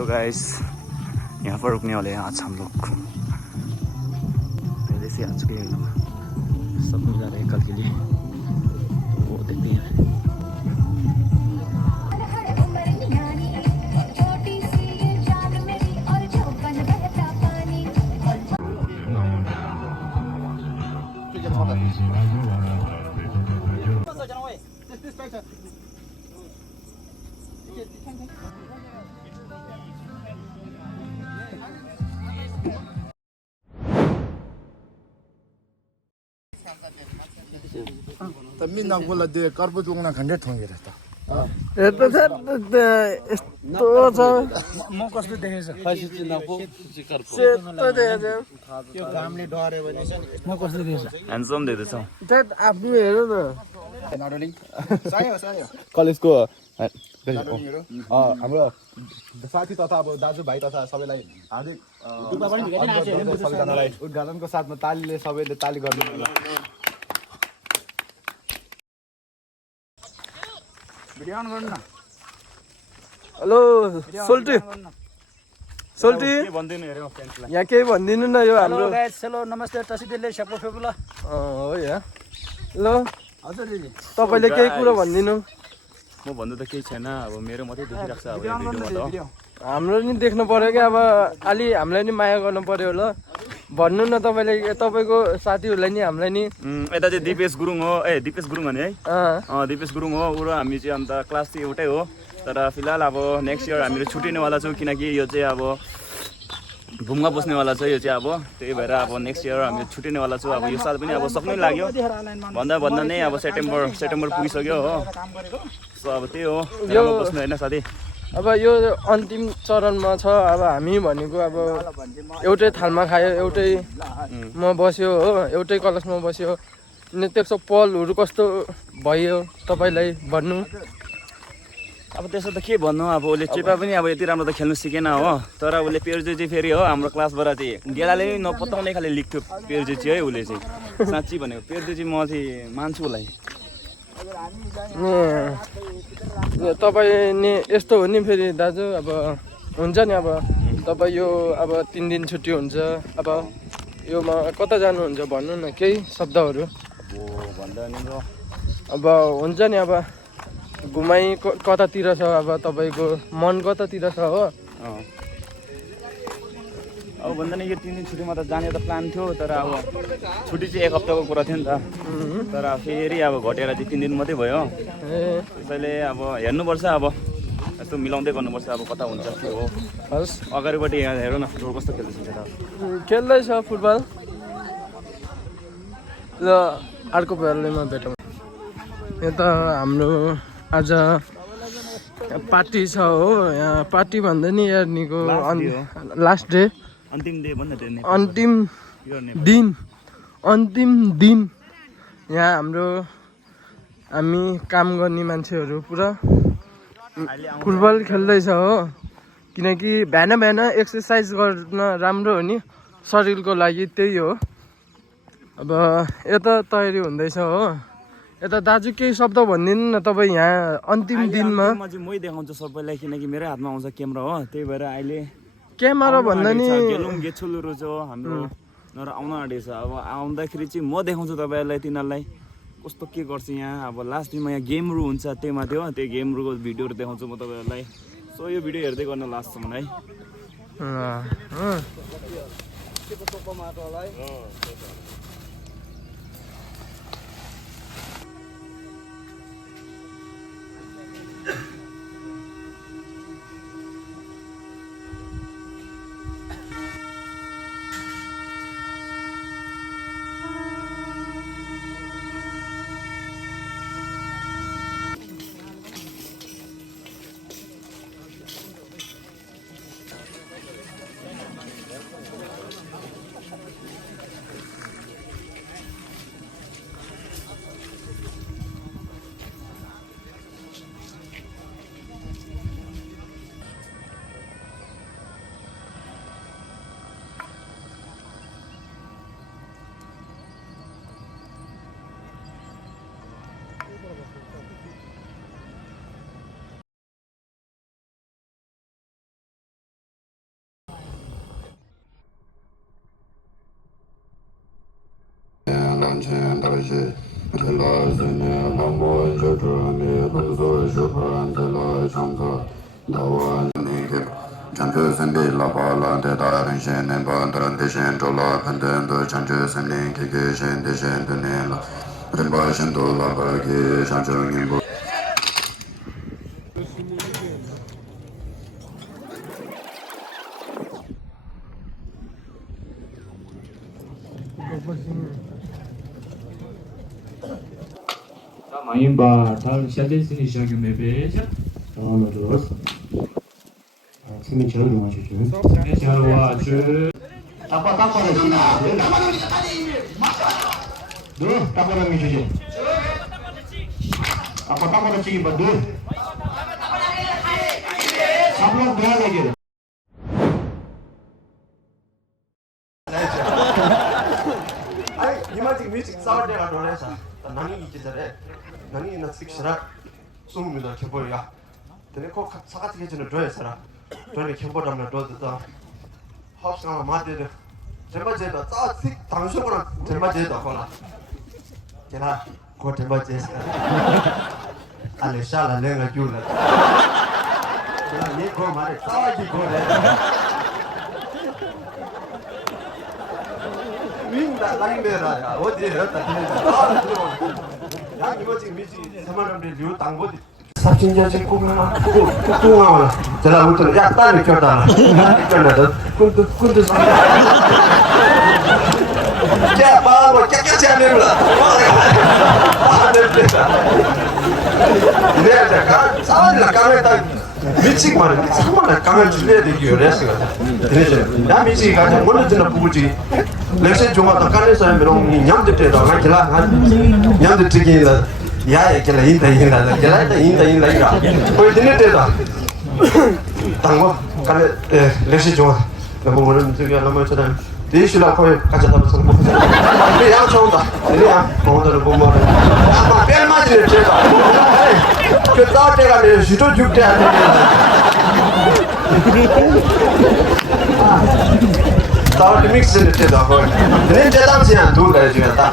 तो गाइस यहाँ पर रुकने वाले हैं आज हम लोग पहले से आ चुके हैं लोग सब लोग जा रहे हैं कल के लिए वो देखते हैं 민당 골라대 까르보 종나 간데 통이랬다. यस्तो छ यस्तो छ म कस्तो देखेछ सेतो देखेछ यो घामले डर्यो भने म कस्तो देखेछ ह्यान्डसम देख्दैछ त्यही आफ्नो हेर न नडलिङ सायो सायो कलेजको हाम्रो साथी तथा अब दाजुभाइ तथा सबैलाई हार्दिक सबैजनालाई उद्घाटनको साथमा तालीले सबैले ताली गरिदिनु होला भिडियो अन गर्नु न हेलो सोल्टी सोल्टी के भन्दिनु हेरे फ्रेन्ड्सलाई यहाँ केही भनिदिनु न यो हाम्रो गाइस हेलो नमस्ते टसी दिले सपो फेबुला हो यहाँ ल हजुर दिदी तपाईँले केही कुरो भनिदिनु म भन्नु त केही छैन अब मेरो मात्रै देखिरहेको छ अब यो भिडियोमा त हाम्रो नि देख्नु पर्यो क्या अब अलि हामीलाई नि माया गर्नु पर्यो होला भन्नु न तपाईँले तपाईँको साथीहरूलाई नि हामीलाई नि यता चाहिँ दिपेश गुरुङ हो दिपेश गुरुङ भने है दिपेश गुरुङ हो ऊ र हामी चाहिँ अन्त क्लास चाहिँ एउटै हो तर फिलहाल अब नेक्स्ट इयर हामीहरू छुट्टिनेवाला छौँ किनकि यो चाहिँ अब घुममा बस्नेवाला छ यो चाहिँ अब त्यही भएर अब नेक्स्ट इयर हामी छुट्टिनेवाला छौँ अब यो साल पनि अब सक्नै लाग्यो भन्दा भन्दा नै अब सेप्टेम्बर पुगिसक्यो हो सो अब त्यही हो घरमा बस्नु होइन साथी अब यो अन्तिम चरणमा छ अब हामी भनेको अब एउटै थालमा खायो एउटैमा बस्यो हो एउटै कलशमा बस्यो अनि त्यसको पलहरू कस्तो भयो तपाईँलाई भन्नु अब त्यसो त के भन्नु अब उसले चेपा पनि अब यति राम्रो त खेल्नु सिकेन हो तर उसले पेर्जु चाहिँ फेरि हो हाम्रो क्लासबाट चाहिँ गेडाले पनि नपताउने खाले लेख्थ्यो पेर्जु चाहिँ है उसले चाहिँ साँच्ची भनेको पेर्जु चाहिँ म चाहिँ मान्छु उसलाई तपाईँ नि यस्तो हो नि फेरि दाजु अब हुन्छ नि अब तपाईँ यो अब 3 दिन छुट्टी हुन्छ अब योमा कता जानुहुन्छ भन्नु न केही शब्दहरू भन्दा नि अब हुन्छ नि अब घुमाइ कतातिर छ अब तपाईँको मन कतातिर छ हो अब भन्दा नि यो 3 दिन छुट्टीमा त जाने त प्लान थियो तर अब छुट्टी चाहिँ 1 हप्ताको कुरा थियो नि त तर फेरि अब घटेर चाहिँ 3 दिन मात्रै भयो त्यसैले अब हेर्नुपर्छ अब यस्तो मिलाउँदै गर्नुपर्छ अब कता हुन्छ के हो हस् अगाडिपट्टि यहाँ हेरौँ न रोड कस्तो खेल्दैछ त खेल्दैछ फुटबल ल अर्को प्लेयरलेमा भेटौँ यता हाम्रो आज पार्टी छ हो यहाँ पार्टी भन्दा नि यार्नीको लास्ट डे अन्तिम डे भन्दा अन्तिम दिन यहाँ हाम्रो हामी काम गर्ने मान्छेहरू पुरा फुटबल खेल्दैछ हो किनकि बिहान एक्सर्साइज गर्न राम्रो हो नि शरीरको लागि त्यही हो अब यता तयारी हुँदैछ हो यता दाजु केही शब्द भनिदिनु न तपाईँ यहाँ अन्तिम दिनमा चाहिँ मै देखाउँछु सबैलाई किनकि मेरै हातमा आउँछ क्यामेरा हो त्यही भएर अहिले क्यामेरा भन्दा नि गेलुङ गेछुलुहरू छ हाम्रो आउन आँटेको छ अब आउँदाखेरि चाहिँ म देखाउँछु तपाईँहरूलाई तिनीहरूलाई कस्तो के गर्छ यहाँ अब लास्ट दिनमा यहाँ गेमहरू हुन्छ त्यही माथि हो त्यो गेमहरूको भिडियोहरू देखाउँछु म तपाईँहरूलाई सो यो भिडियो हेर्दै गर्न लास्टसम्म है Mayimba 다음 샤데스니 시작이 메베자 다음으로 승민 제로 와주죠. 잘 와주 아빠 깜빡이 지나. 너 깜빡이 주지. 아빠 깜빡이 지기 봐. 너. 잡으러 돼야 되게. 아니 이만 지금 미직 싸울 때가 놀래서 나는 이제 저래 나는 이나 식시라 숨으면 켜버려 근데 꼭 사가지고 해주는 줘야서라 저는 켜버리면 줘도 합성하면 맞대도 잼바제도 짜식 당신보다 잼바제도 하거나 제가 그 잼바제 알레샤라 내가 줄라 제가 얘그 말에 싸우기 거래 윙다 랑베라야 어디에 넣었다 야 이거 지금 미지 사만원들 류 땅보디 사진자지 꾸미나 꾸꾸꾸꾸나 제가 울더니 야 딸이 껴다 껴다 꾼도 야 바보 깨끗이 안 내려라 아 내려라 내가 사만이랑 까매다 미치기 말해 사만이랑 까매 줄래야 되기 어려서가 나 미치기가 좀 원래는 부부지 렉션 중앙 덕간에서 이런 냠들 때도 나 길라 냠들 특이나 야에 길라 인다 길라 인다 이라 거기 dinner 때도 당고 간에 렉션 중앙 나 보면은 저기 하나만 저다 대시라 거기 같이 잡아서 먹자 근데 양 좋다 내가 거기를 보면 아마 뺄 맞을 때다 그 따 때가 내 수도 죽대 안 Tao đi mix lên được rồi. Nên chế tác gì hẳn thu cái chuyện ta.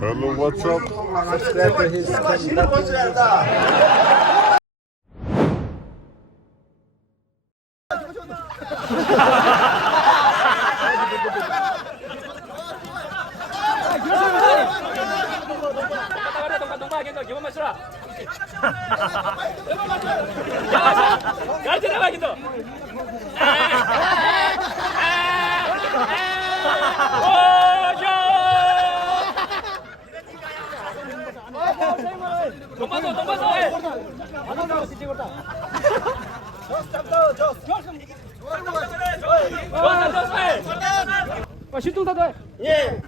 Hello, what's up? 실종 다들. 예.